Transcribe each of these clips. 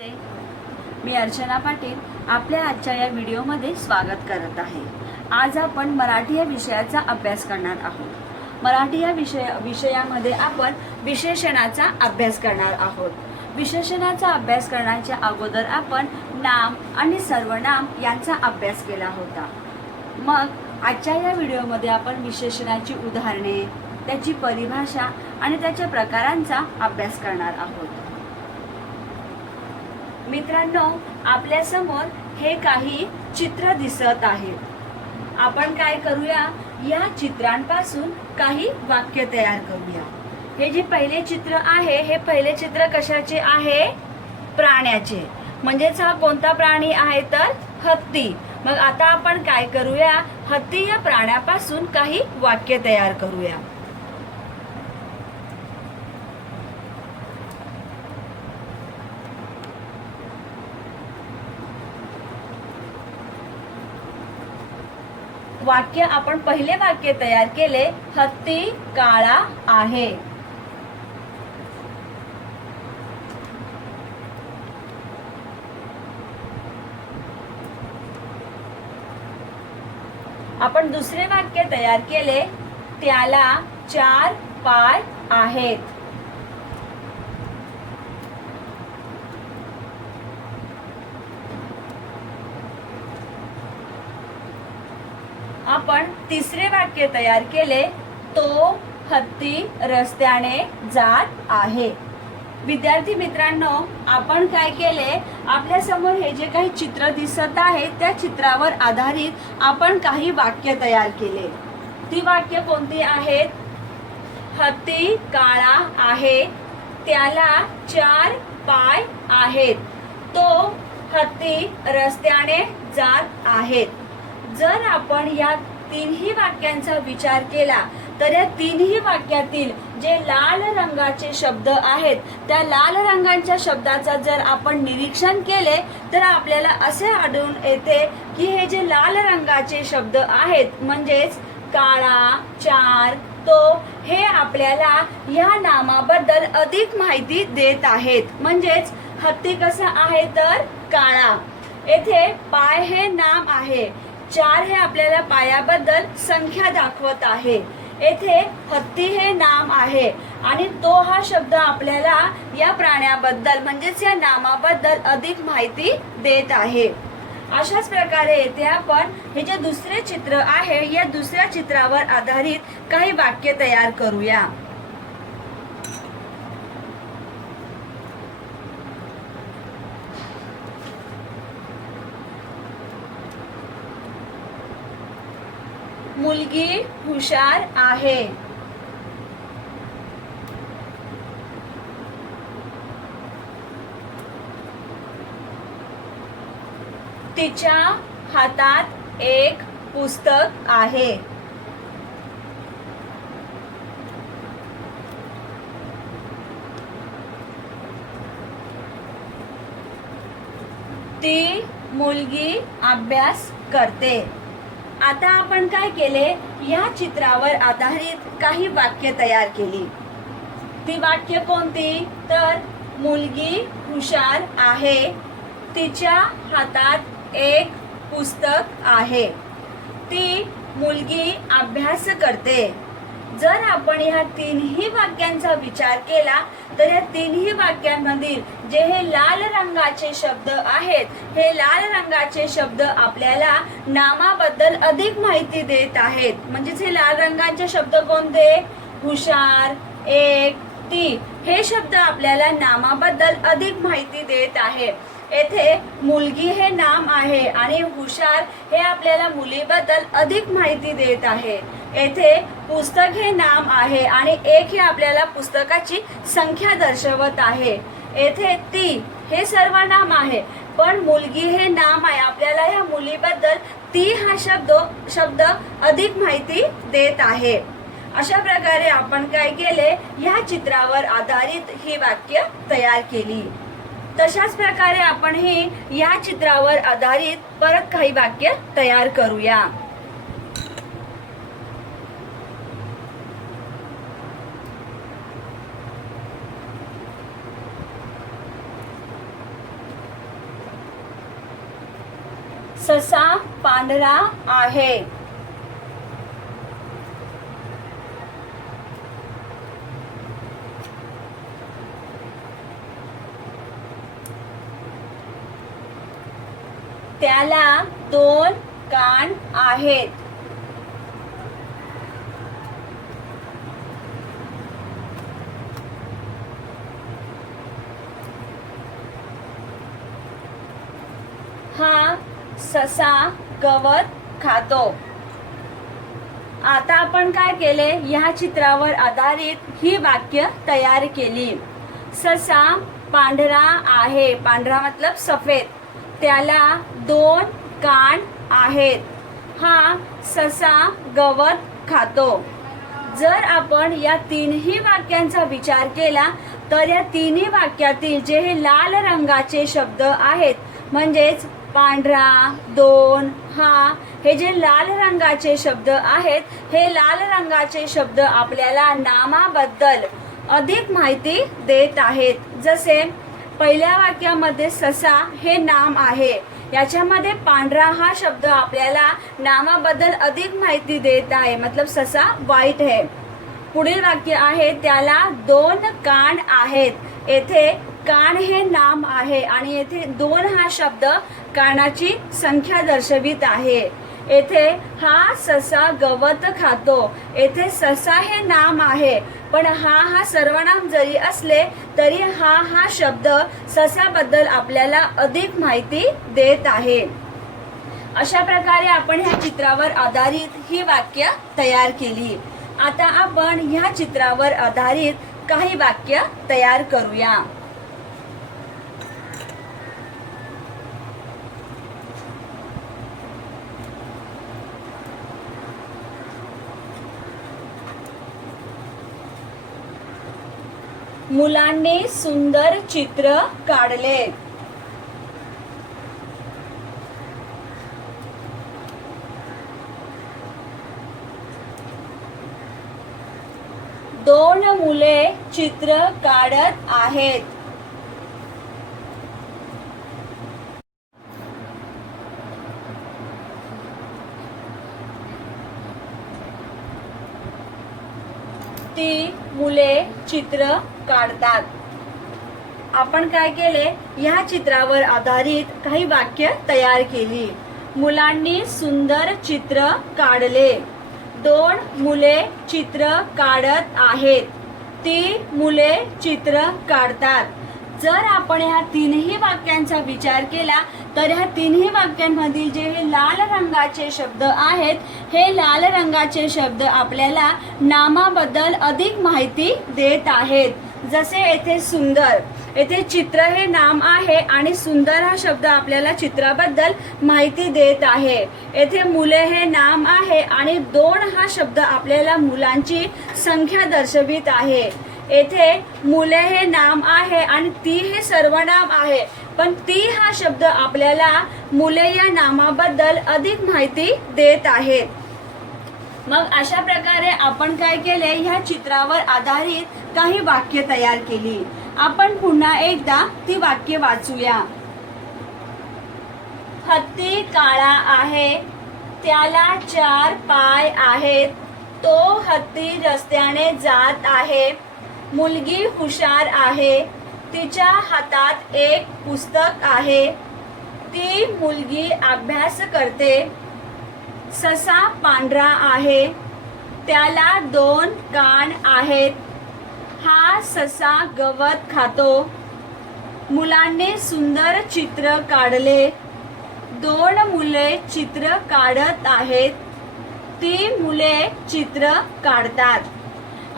मी अर्चना पाटील आपल्या आजच्या या व्हिडिओमध्ये स्वागत करत आहे। आज आपण मराठी या विषयाचा अभ्यास करणार आहोत। मराठी या विषयामध्ये आपण विशेषणाचा अभ्यास करणार आहोत। विशेषणाचा अभ्यास करण्याच्या अगोदर आपण नाम आणि सर्वनाम यांचा अभ्यास केला होता। मग आजच्या या व्हिडिओमध्ये आपण विशेषणाची उदाहरणे, त्याची परिभाषा आणि त्याच्या प्रकारांचा अभ्यास करणार आहोत। मित्रांनो, आपल्या समोर हे काही चित्र दिसत आहेत। आपण काय करूया, या चित्रांपासून काही वाक्य तयार करूया। हे जे पहिले चित्र आहे, हे पहिले चित्र कशाचे आहे? प्राण्याचे। म्हणजेच हा कोणता प्राणी आहे तर हत्ती। मग आता आपण काय करूया, हत्ती या प्राण्यापासून काही वाक्य तयार करूया। वाक्य आपण पहिले वाक्य तयार केले, हत्ती काळा आहे। आपण दुसरे वाक्य तयार केले, त्याला 4 पाय आहेत। आपण तिसरे वाक्य तयार केले, तो हत्ती रस्त्याने जात आहे। विद्यार्थी मित्रांनो, आपण काय केले, आपल्या समोर हे जे काही चित्र दिसत आहे त्या चित्रावर आधारित आपण काही वाक्य तयार केले। ती वाक्य कोणती आहेत? हत्ती काळा आहे, त्याला 4 पाय आहेत, तो हत्ती रस्त्याने जात आहेत। जर आपण या तीनही वाक्यांचा विचार केला तर या तीनही वाक्यातील जे लाल रंगाचे शब्द आहेत, त्या लाल रंगाच्या शब्दाचा जर आपण निरीक्षण केले तर आपल्याला असे आढळून येते की हे जे लाल रंगाचे शब्द आहेत, म्हणजेच काळा, 4, तो, हे आपल्याला या नामाबद्दल अधिक माहिती देत आहेत। म्हणजेच हत्ती कसा आहे तर काळा। येथे पाय हे नाम आहे, 4 हे आपल्याला पायाबद्दल संख्या दाखवत आहे। येथे हत्ती हे नाम आहे आणि तो हा शब्द आपल्याला या प्राण्याबद्दल म्हणजेच या नामाबद्दल अधिक माहिती देत आहे। अशाच प्रकारे येथे आपण हे जे दुसरे चित्र आहे, या दुसऱ्या चित्रावर आधारित काही वाक्य तयार करूया। मुलगी हुशार आहे। तिच्या हातात एक पुस्तक आहे। ती मुलगी अभ्यास करते। आता आपण काय केले, या चित्रावर आधारित काही वाक्य तयार केली। ती वाक्य कोणती तर मुलगी हुशार आहे, तिच्या हातात एक पुस्तक आहे, ती मुलगी अभ्यास करते। जर आपण या तीनही वाक्यांचा विचार केला तर या तीनही वाक्यांमधील जे हे लाल रंगाचे शब्द आहेत, हे लाल रंगाचे शब्द आपल्याला नामाबद्दल अधिक माहिती देत आहेत। म्हणजेच हे लाल रंगाचे शब्द कोणते? हुशार, एक, ती, हे शब्द आपल्याला नामाबद्दल अधिक माहिती देत आहे। येथे मुलगी हे नाम आहे आणि हुशार हे आपल्याला मुलीबद्दल अधिक माहिती देत आहे। येथे पुस्तक हे नाम आहे आणि एक हे आपल्याला पुस्तकाची संख्या दर्शवत आहे। येथे ती हे सर्वनाम आहे, पण मुलगी हे नाम आहे, आपल्याला या मुलीबद्दल ती हा शब्द अधिक माहिती देत आहे। अशा प्रकारे आपण काय केले, या चित्रावर आधारित ही वाक्य तयार केली। तशाच प्रकारे आपण ही या चित्रावर आधारित परत काही वाक्य तयार करूया। ससा पांढरा आहे. त्याला 2 कान आहेत. हा ससा गवत खातो. आता आपण काय केले, या चित्रावर आधारित ही वाक्य तयार केली. ससा पांढरा आहे, पांढरा मतलब सफेद. त्याला 2 कान आहेत. हा ससा गवत खातो. जर आपण या तीनही वाक्यांचा विचार केला तर या तिन्ही वाक्यातील जे हे लाल रंगाचे शब्द आहेत, म्हणजेच पांढरा, 2, हा, हे जे लाल रंगाचे शब्द आहेत, हे लाल रंगाचे शब्द आपल्याला नामाबद्दल अधिक माहिती देत आहेत. जसे पहिल्या वाक्यामध्ये ससा हे नाम आहे, याच्यामध्ये पांढरा हा शब्द आपल्याला नामाबद्दल अधिक माहिती देत आहे, मतलब ससा व्हाईट है. पुढील वाक्य आहे त्याला 2 कान आहेत. येथे कान हे नाम आहे आणि येथे 2 हा शब्द कानाची संख्या दर्शवित आहे. येथे हा ससा गवत खातो. येथे ससा हे नाम आहे, पण हा सर्वनाम जरी असले तरी हा शब्द ससाबद्दल आपल्याला अधिक माहिती देत आहे. अशा प्रकारे आपण ह्या चित्रावर आधारित ही वाक्य तयार केली. आता आपण ह्या चित्रावर आधारित काही वाक्य तयार करूया. मुलांनी सुंदर चित्र काढले. दोन मुले चित्र काढत आहेत. ती मुले चित्र काढतात. आपण काय केले, या चित्रावर आधारित काही वाक्य तयार केली. मुलांनी सुंदर चित्र काढले. 2 मुले चित्र काढत आहेत. ती मुले चित्र काढतात. जर आपण ह्या तीनही वाक्यांचा विचार केला तर ह्या तिन्ही वाक्यांमधील जे हे लाल रंगाचे शब्द आहेत, हे लाल रंगाचे शब्द आपल्याला नामाबद्दल अधिक माहिती देत आहेत. जसे येथे सुंदर, येथे चित्र हे नाम आहे आणि सुंदर हा शब्द आपल्याला चित्राबद्दल माहिती देत आहे. येथे मुले हे नाम आहे आणि 2 हा शब्द आपल्याला मुलांची संख्या दर्शवित आहे. येथे मुले हे नाम आहे आणि ती हे सर्वनाम आहे, पण ती हा शब्द आपल्याला मुले या नामाबद्दल अधिक माहिती देत आहेत. मग अशा प्रकारे आपण काय केले, ह्या चित्रावर आधारित काही वाक्य तयार केली. आपण पुन्हा एकदा ती वाक्य वाचूया. हत्ती काळा आहे, त्याला 4 पाय आहेत. तो हत्ती रस्त्याने जात आहे. मुलगी हुशार आहे, तिच्या हातात एक पुस्तक आहे. ती मुलगी अभ्यास करते. ससा पांढरा आहे, त्याला 2 कान आहेत. हा ससा गवत खातो. मुलांनी सुंदर चित्र काढले. 2 मुले चित्र काढत आहेत. ती मुले चित्र काढतात.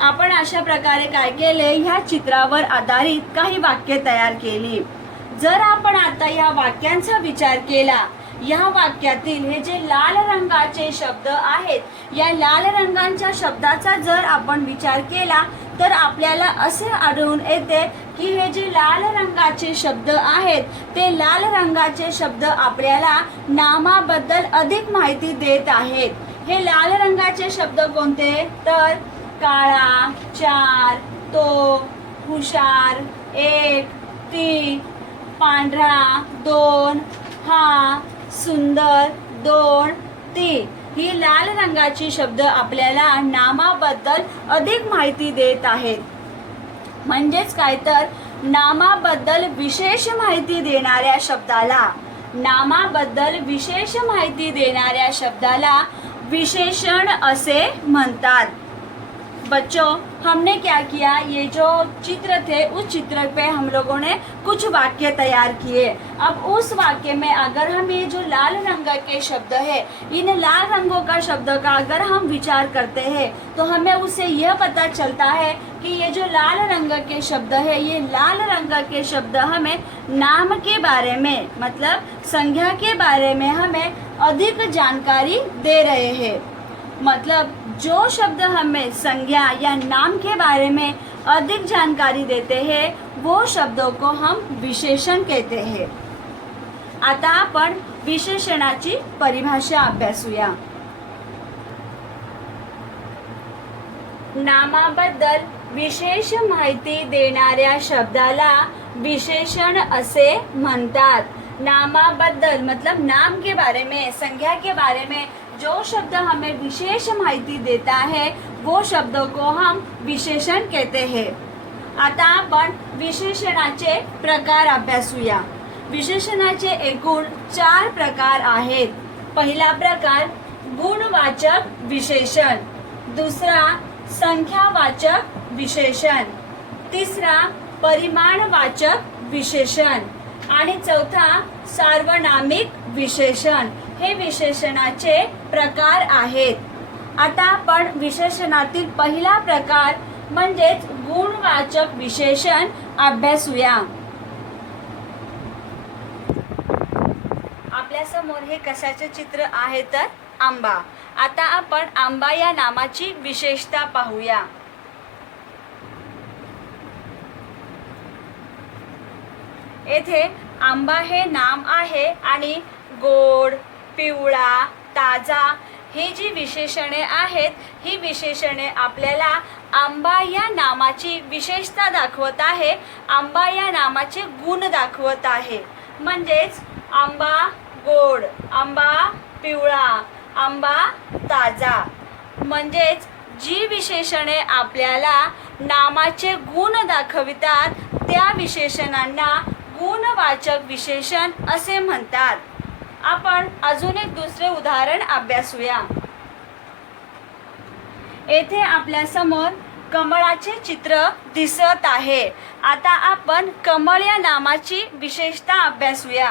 आपण अशा प्रकारे काय केले, ह्या चित्रावर आधारित काही वाक्य तयार केली. जर आपण आता या वाक्यांचा विचार केला, या वाक्यातील हे जे लाल रंगाचे शब्द आहेत, या लाल रंगाच्या शब्दाचा जर आपण विचार केला तर आपल्याला असे आढळून येते की हे जे लाल रंगाचे शब्द आहेत, ते लाल रंगाचे शब्द आपल्याला नामाबद्दल अधिक माहिती देत आहेत. हे लाल रंगाचे शब्द कोणते, तर काळा, 4, तो, हुशार, 1, ती, पांढरा, 2, हा, सुंदर, 2, 3 ही लाल रंगाची शब्द आपल्याला नामाबद्दल अधिक माहिती देत आहेत. म्हणजेच काय तर नामाबद्दल विशेष माहिती देणाऱ्या शब्दाला विशेषण असे म्हणतात. बच्चों, हमने क्या किया, ये जो चित्र थे उस चित्र पे हम लोगों ने कुछ वाक्य तैयार किए. अब उस वाक्य में अगर हम ये जो लाल रंग के शब्द है, इन लाल रंगों का शब्द का अगर हम विचार करते हैं तो हमें उससे यह पता चलता है कि ये जो लाल रंग के शब्द है, ये लाल रंग के शब्द हमें नाम के बारे में मतलब संज्ञा के बारे में हमें अधिक जानकारी दे रहे हैं. मतलब जो शब्द हमें संज्ञा या नाम के बारे में अधिक जानकारी देते हैं वो शब्दों को हम विशेषण कहते हैं. आता आपण विशेषणाची परिभाषा अभ्यासूया. नामाबद्दल विशेष माहिती देणाऱ्या शब्दाला विशेषण असे म्हणतात. नामाबद्दल मतलब नाम के बारे में, संज्ञा के बारे में जो शब्द हमें विशेष माहिती देता है वो शब्दों को हम विशेषण कहते हैं. आता आपण विशेषणाचे प्रकार अभ्यासूया. विशेषणाचे एकूण 4 प्रकार आहेत. पहिला प्रकार गुणवाचक विशेषण, दुसरा संख्यावाचक विशेषण, तिसरा परिमाणवाचक विशेषण आणि चौथा सार्वनामिक विशेषण. हे विशेषणाचे प्रकार आहेत. आता आपण विशेषणातील पहिला प्रकार म्हणजेच गुणवाचक विशेषण अभ्यासूया. आपल्या समोर हे कशाचे चित्र आहे तर आंबा. आता आपण आंबा या नामाची विशेषता पाहूया. येथे आंबा हे नाम आहे आणि गोड, पिवळा, ताजा ही जी विशेषणे आहेत, ही विशेषणे आपल्याला आंबा या नामाची विशेषता दाखवत आहे, आंबा या नामाचे गुण दाखवत आहे. म्हणजेच आंबा गोड, आंबा पिवळा, आंबा ताजा. म्हणजेच जी विशेषणे आपल्याला नामाचे गुण दाखवितात त्या विशेषणांना गुणवाचक विशेषण असे म्हणतात. आपण अजून एक दुसरे उदाहरण अभ्यासूया. येथे आपल्या समोर कमळाचे चित्र दिसत आहे. आता आपण कमळ या नामाची विशेषता अभ्यासूया.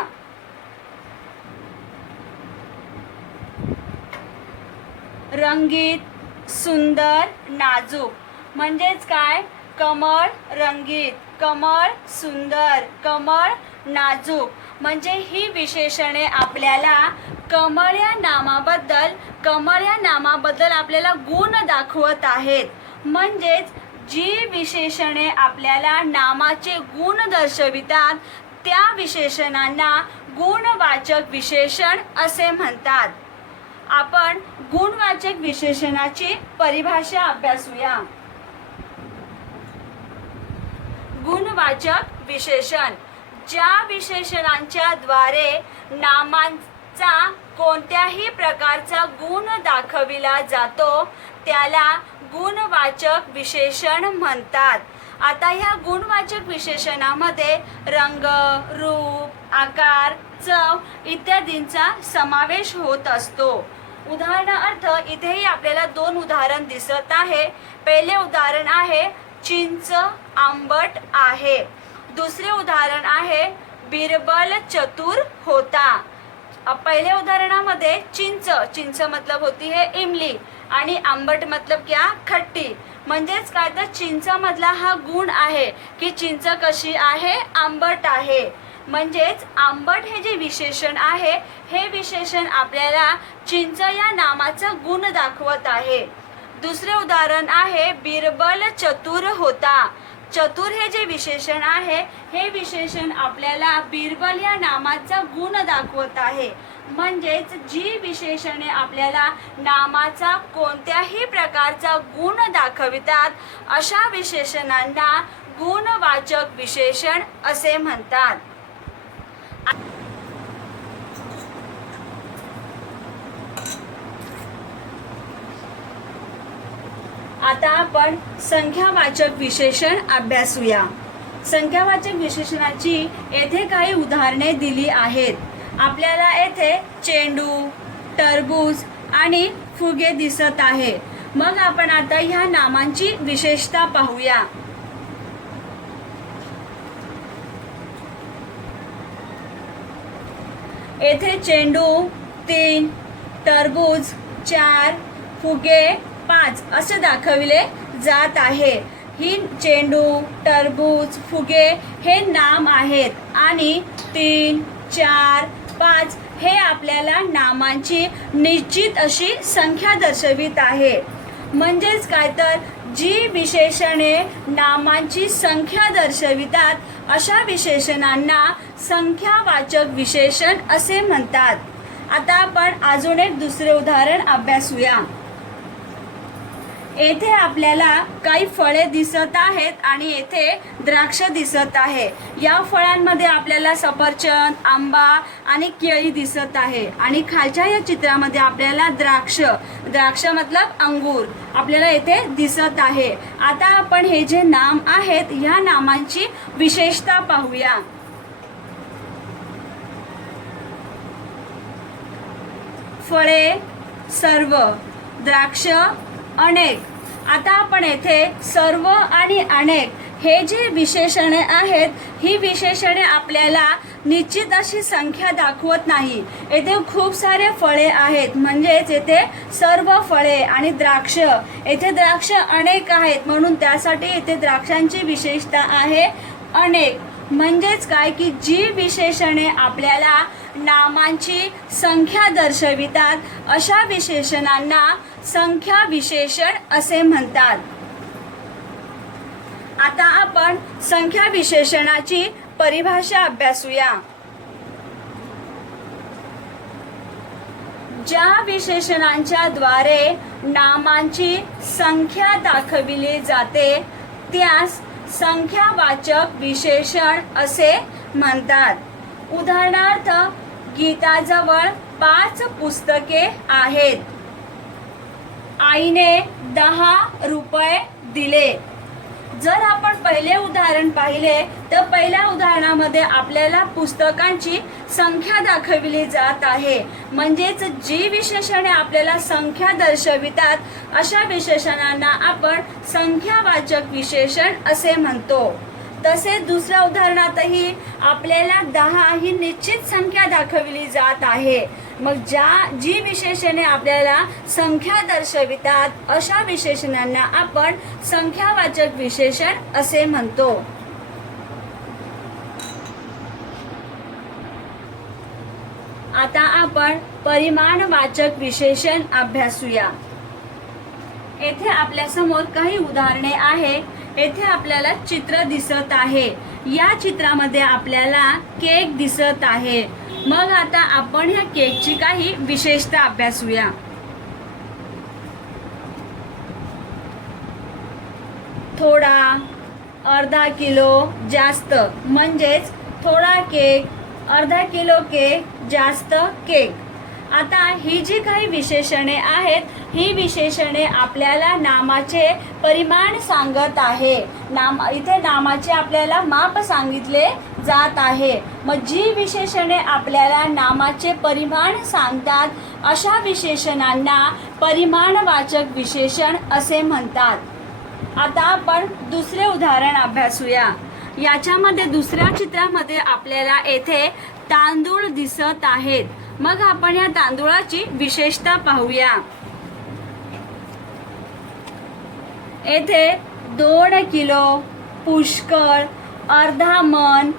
रंगीत, सुंदर, नाजूक. म्हणजेच काय, कमळ रंगीत, कमळ सुंदर, कमळ नाजूक. म्हणजे ही विशेषणे आपल्याला कमळ या नामाबद्दल आपल्याला गुण दाखवत आहेत. म्हणजेच जी विशेषणे आपल्याला नामाचे गुण दर्शवितात त्या विशेषणांना गुणवाचक विशेषण असे म्हणतात. आपण गुणवाचक विशेषणाची परिभाषा अभ्यासूया. गुणवाचक विशेषण ज्या विशेषणांच्या द्वारे नामांचा कोणत्याही प्रकारचा गुण दाखविला जातो त्याला गुणवाचक विशेषण म्हणतात. आता या गुणवाचक विशेषणामध्ये रंग, रूप, आकार, चव इत्यादींचा समावेश होत असतो. उदाहरणार्थ इथेही आपल्याला 2 उदाहरण दिसत आहे. पहिले उदाहरण आहे चिंच आंबट आहे. दुसरे उदाहरण आहे बिरबल चतुर होता. पहिले उदाहरणामध्ये चिंच मतलब होती है इमली आणि आंबट मतलब क्या, खट्टी. म्हणजेच काय तर चिंच मधला हा गुण आहे की चिंच कशी आहे, आंबट आहे. म्हणजेच आंबट हे जे विशेषण आहे हे विशेषण आपल्याला चिंच या नामाचा गुण दाखवत आहे. दुसरे उदाहरण आहे बिरबल चतुर होता. चतुर हे जे विशेषण आहे हे विशेषण आपल्याला बिरबल या नामाचा गुण दाखवत आहे. म्हणजेच जी विशेषणे आपल्याला नामाचा कोणत्याही प्रकारचा गुण दाखवितात अशा विशेषणांना गुणवाचक विशेषण असे म्हणतात. आता आपण संख्यावाचक विशेषण अभ्यासूया। संख्यावाचक विशेषणाची येथे काही उदाहरणे दिली आहेत। आपल्याला येथे चेंडू, टरबूज आणि फुगे दिसत आहे। मग आपण आता ह्या नामांची विशेषता पाहूया। येथे चेंडू 3, टरबूज 4, फुगे 5 असे दाखविले जात आहे। ही चेंडू, टरबूज, फुगे हे नाम आहेत आणि 3, 4, 5 हे आपल्याला नामांची निश्चित अशी संख्या दर्शवित आहे। म्हणजेच काय तर जी विशेषणे नामांची संख्या दर्शवितात अशा विशेषणांना संख्यावाचक विशेषण असे म्हणतात। आता आपण अजून एक दुसरे उदाहरण अभ्यासूया। येथे आपल्याला काही फळे दिसत आहेत आणि येथे द्राक्ष दिसत आहे। या फळांमध्ये आपल्याला सफरचंद, आंबा आणि केळी दिसत आहे आणि खालच्या या चित्रामध्ये आपल्याला द्राक्ष मतलब अंगूर आपल्याला येथे दिसत आहे। आता आपण हे जे नाम आहेत ह्या नामांची विशेषता पाहूया। फळे सर्व, द्राक्ष अनेक। आता आपण येथे सर्व आणि अनेक हे जे विशेषणे आहेत ही विशेषणे आपल्याला निश्चित अशी संख्या दाखवत नाही। येथे खूप सारे फळे आहेत म्हणजेच येथे सर्व फळे आणि द्राक्ष, येथे द्राक्ष अनेक आहेत म्हणून त्यासाठी येथे द्राक्षांची विशेषता आहे अनेक। म्हणजेच काय की जी विशेषणे आपल्याला नामांची संख्या दर्शवितात अशा विशेषणांना संख्या विशेषण असे म्हणतात। आता आपण संख्या विशेषणाची परिभाषा अभ्यासूया। ज्या विशेषणांच्या द्वारे नामांची संख्या दाखविली जाते त्यास संख्यावाचक विशेषण असे म्हणतात। उदाहरणार्थ गीताजवळ 5 पुस्तके आहेत। आईने 10 रुपये दिले। जर आपण पहिले उदाहरण पाहिले तर पहिल्या उदाहरणामध्ये आपल्याला पुस्तकांची संख्या दाखविली जात आहे। म्हणजेच जी विशेषणे आपल्याला संख्या दर्शवितात अशा विशेषणांना आपण संख्यावाचक विशेषण असे म्हणतो। तसेच दुसऱ्या उदाहरणातही आपल्याला 10 ही निश्चित संख्या दाखविली जात आहे। मग जी विशेषणे आपल्याला संख्या दर्शवितात अशा विशेषणांना आपण संख्यावाचक विशेषण असे म्हणतो। आता आपण परिमाणवाचक विशेषण अभ्यासूया। येथे आपल्या समोर काही उदाहरणे आहे। येथे आपल्याला चित्र दिसत आहे। या चित्रामध्ये आपल्याला केक दिसत आहे। मग आता आपण ह्या केकची काही विशेषता अभ्यासूया। थोडा, अर्धा किलो, जास्त। म्हणजेच थोडा केक, अर्धा किलो केक, जास्त केक। आता ही जी काही विशेषणे आहेत ही विशेषणे आपल्याला नामाचे परिमाण सांगत आहे। इथे नामाचे आपल्याला माप सांगितले जात आहे। मग जी विशेषणे आपल्याला नामाचे परिमाण सांगतात अशा विशेषणांना परिमाणवाचक विशेषण असे म्हणतात। आता आपण दुसरे उदाहरण अभ्यासूया। याच्यामध्ये दुसऱ्या चित्रामध्ये आपल्याला येथे तांदूळ दिसत आहेत। मग आपण या तांदूळाची विशेषता पाहूया। येथे 2 किलो, पुष्कळ, अर्धा मन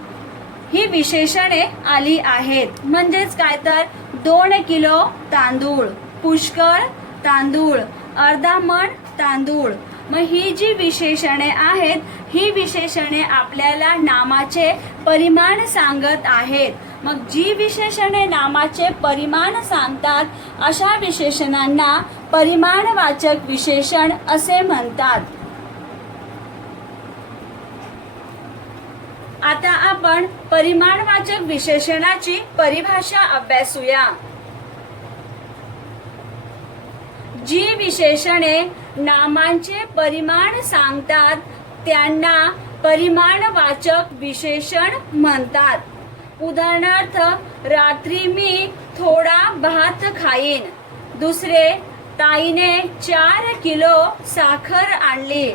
ही विशेषणे आली आहेत। म्हणजेच काय तर 2 किलो तांदूळ, पुष्कळ तांदूळ, अर्धा मन तांदूळ। मग ही जी विशेषणे आहेत ही विशेषणे आपल्याला नामाचे परिमाण सांगत आहेत। मग जी विशेषणे नामाचे परिमाण सांगतात अशा विशेषणांना परिमाणवाचक विशेषण असे म्हणतात। आता आपण परिमाणवाचक विशेषणाची परिभाषा अभ्यासूया। जी विशेषणे नामांचे परिमाण सांगतात त्यांना परिमाणवाचक विशेषण म्हणतात. उदाहरणार्थ, रात्री मी थोडा भात खाईन. दुसरे, ताईने 4 किलो साखर आणली.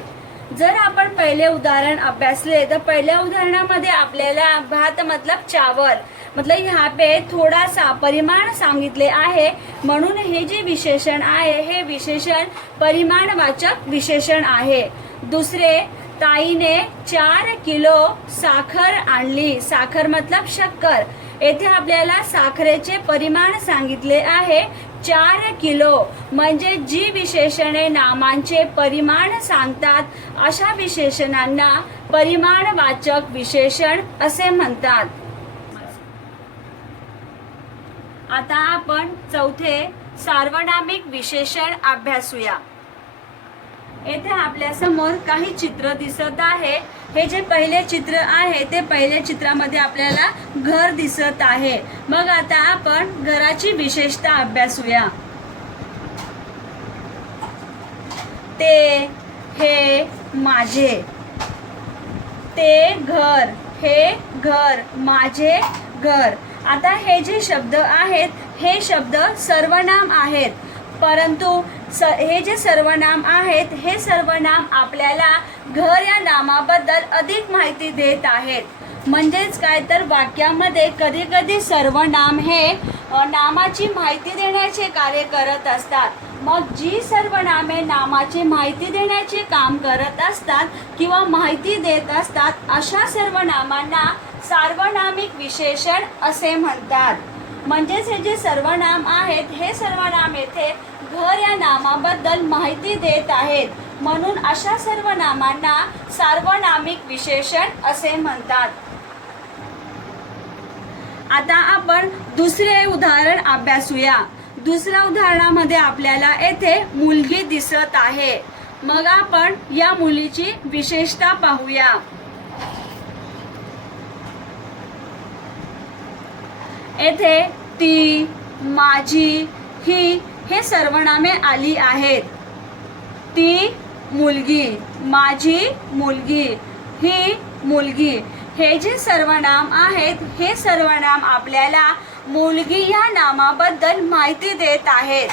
जर आपण पहिले उदाहरण अभ्यासले तर पहिल्या उदाहरणामध्ये आपल्याला भात मतलब चावल मतलब यहाँ पे थोड़ा सा परिमाण सांगितले आहे, म्हणून हे जे विशेषण आहे हे विशेषण परिमाणवाचक विशेषण आहे. दुसरे, ताईने 4 किलो साखर आणली. साखर मतलब शक्कर. येथे आपल्याला साखरेचे परिमाण सांगितले आहे 4 किलो. म्हणजे जी विशेषणे नामांचे परिमाण सांगतात अशा विशेषणांना परिमाणवाचक विशेषण असे म्हणतात. आता आपण चौथे सार्वनामिक विशेषण अभ्यासूया. येथे आपल्या समोर काही चित्र दिसत आहे. हे जे पहिले चित्र आहे ते पहिल्या चित्रामध्ये आपल्याला घर दिसत आहे. मग आता आपण घराची विशेषता अभ्यासूया. ते, हे, माझे. ते घर, हे घर, माझे घर. आता हे जे शब्द आहेत हे शब्द सर्वनाम आहेत, परंतु हे जे सर्वनाम आहेत हे सर्वनाम आपल्याला घर या नामाबद्दल अधिक माहिती देत आहेत. म्हणजेच काय तर वाक्यामध्ये कधी कधी सर्वनाम हे नामाची माहिती देण्याचे कार्य करत असतात. मग जी सर्वनामे नामाची माहिती देण्याचे काम करत असतात किंवा माहिती देत असतात अशा सर्वनामांना सार्वनामिक विशेषण असे म्हणतात. म्हणजेच हे जे सर्वनाम आहेत हे सर्वनाम येथे घर या नामाबद्दल माहिती देत आहेत, म्हणून अशा सर्वनामांना सार्वनामिक विशेषण असे म्हणतात. आता आपण दुसरे उदाहरण अभ्यासूया. दुसऱ्या उदाहरणामध्ये आपल्याला येथे मुलगी दिसत आहे. मग आपण या मुलीची विशेषता पाहूया. येथे ती, माझी, ही हे सर्वनामे आली आहेत. ती मुलगी, माझी मुलगी, ही मुलगी. हे जे सर्वनाम आहेत हे सर्वनाम आपल्याला मुलगी या नामाबद्दल माहिती देत आहेत.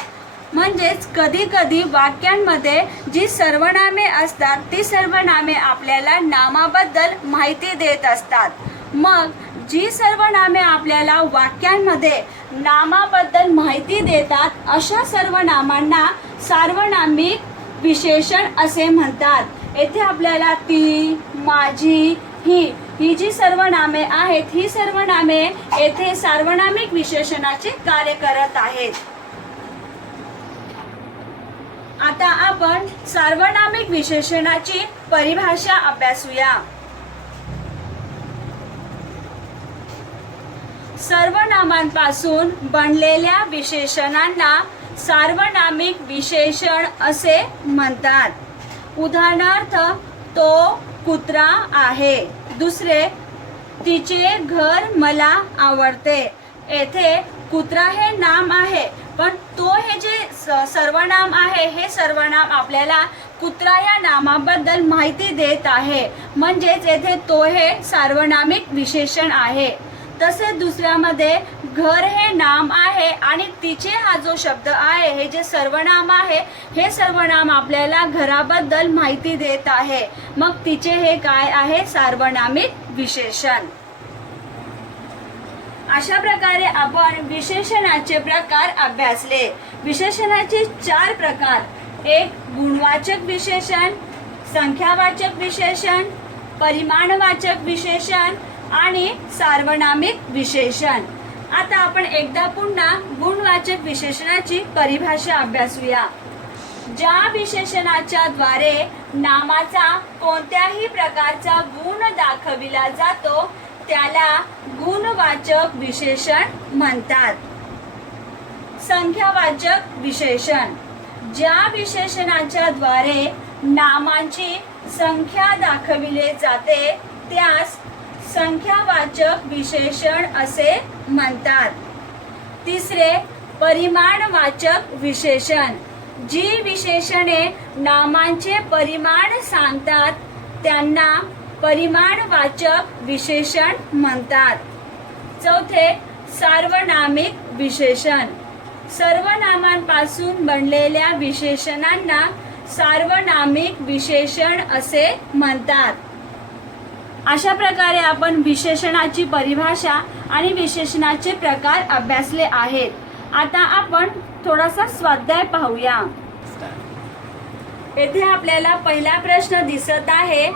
म्हणजेच कधी कधी वाक्यांमध्ये जी सर्वनामे असतात ती सर्वनामे आपल्याला नामाबद्दल माहिती देत असतात. मग जी सर्वनामे आपल्याला वाक्यांमध्ये नामाबद्दल माहिती देतात अशा सर्वनामांना सार्वनामिक विशेषण असे म्हणतात. येथे आपल्याला ती, माझी, ही जी सर्वनामे आहेत ही सर्वनामे येथे सार्वनामिक विशेषणाचे कार्य करत आहेत. आता आपण सार्वनामिक विशेषणाची परिभाषा अभ्यासूया. सर्वनामांपासून बनलेल्या विशेषणांना सार्वनामिक विशेषण असे म्हणतात. उदाहरणार्थ, तो कुत्रा आहे. दुसरे, तिचे घर मला आवडते. येथे कुत्रा हे नाम आहे, पण तो हे जे सर्वनाम आहे हे सर्वनाम आपल्याला कुत्रा या नामाबद्दल माहिती देत आहे. म्हणजेच येथे तो हे सार्वनामिक विशेषण आहे. तसेच दुसऱ्यामध्ये घर हे नाम आहे आणि तिचे हा जो शब्द आहे हे जे सर्वनाम आहे हे सर्वनाम आपल्याला घराबद्दल माहिती देत आहे. मग तिचे हे काय आहे? सार्वनामिक विशेषण. अशा प्रकारे आपण विशेषणाचे प्रकार अभ्यासले. विशेषणाचे 4 प्रकार: एक गुणवाचक विशेषण, संख्यावाचक विशेषण, परिमाणवाचक विशेषण आणि सार्वनामिक विशेषण. आता आपण एकदा पुन्हा गुणवाचक विशेषणाची परिभाषा अभ्यासूया. ज्या विशेषणाच्या द्वारे नामाचा कोणत्याही प्रकारचा गुण दाखविला जातो त्याला गुणवाचक विशेषण म्हणतात. संख्यावाचक विशेषण: ज्या विशेषणाच्या द्वारे नामांची संख्या दाखविले जाते त्यास संख्यावाचक विशेषण असे म्हणतात. तिसरे, परिमाणवाचक विशेषण: जी विशेषणे नामांचे परिमाण सांगतात त्यांना परिमाणवाचक विशेषण म्हणतात. चौथे, सार्वनामिक विशेषण. सर्वनामांपासून बनलेल्या विशेषणांना सार्वनामिक विशेषण असे म्हणतात. अशा प्रकारे आपण विशेषणाची परिभाषा आणि विशेषणाचे प्रकार अभ्यासले आहेत. आता आपण थोडासा स्वाध्याय पाहूया. येथे आपल्याला पहिला प्रश्न दिसत आहे,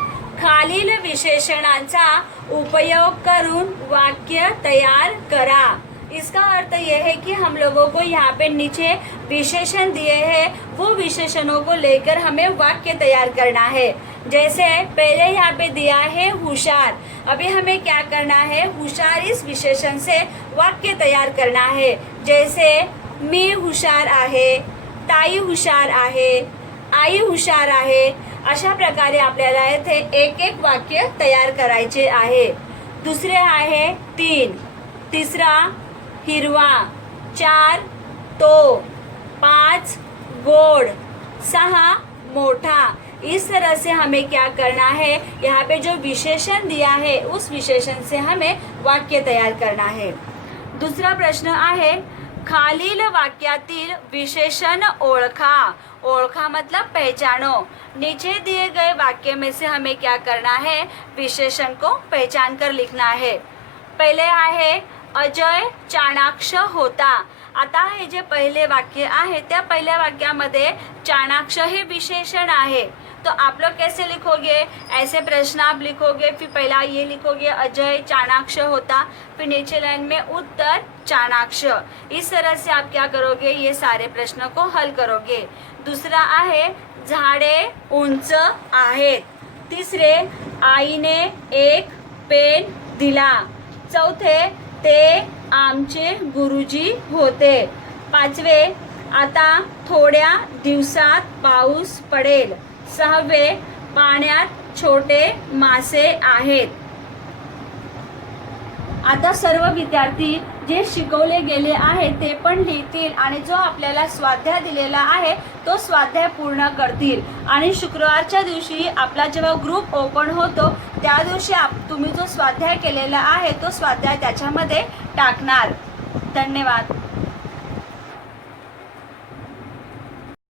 खालील विशेषणांचा उपयोग करून वाक्य तैयार करा. इसका अर्थ यह है कि हम लोगों को यहाँ पे नीचे विशेषण दिए हैं, वो विशेषणों को लेकर हमें वाक्य तैयार करना है. जैसे पहले यहाँ पे दिया है होशियार. अभी हमें क्या करना है, होशियार इस विशेषण से वाक्य तैयार करना है. जैसे मी हुशार आहे, ताई हुशार आहे, आई हुशार आहे. अशा प्रकारे आपल्याला येथे एक एक वाक्य तयार करायचे आहे. दुसरे आहे 3, तिसरा हिरवा, 4 तो, 5 गोड, 6 मोठा. इस तरह से हमें क्या करना है, यहाँ पे जो विशेषण दिया है उस विशेषण से हमें वाक्य तयार करना है. दूसरा प्रश्न आहे, खालील वाक्यातील विशेषण ओळखा. ओळखा मतलब पहचानो. नीचे दिए गए वाक्य में से हमें क्या करना है, विशेषण को पहचान कर लिखना है. पहले आहे अजय चाणाक्ष होता. आता हे जे पहिले वाक्य आहे त्या पहिल्या वाक्यामध्ये चाणाक्ष हे विशेषण आहे. तो आप लोग कैसे लिखोगे, ऐसे प्रश्न आप लिखोगे. फिर पहला ये लिखोगे अजय चाणाक्ष होता, फिर नीचे लाइन में उत्तर चाणाक्ष. इस तरह से आप क्या करोगे, ये सारे प्रश्न को हल करोगे. दूसरा आहे झाडे उंच आहेत. तिसरे आईने एक पेन दिला. चौथे ते आमचे गुरुजी होते. पाचवे आता थोड्या दिवसात पाऊस पडेल. सहावे पाण्यात छोटे मासे आहेत. आता सर्व विद्यार्थी जे शिकवले गेले आहे ते पण लिहितील आणि जो आपल्याला स्वाध्याय दिलेला आहे तो स्वाध्याय पूर्ण करतील. आणि शुक्रवारच्या दिवशी आपला जेव्हा ग्रुप ओपन होतो त्या दिवशी तुम्ही जो स्वाध्याय केलेला आहे तो स्वाध्याय त्याच्यामध्ये टाकणार. धन्यवाद.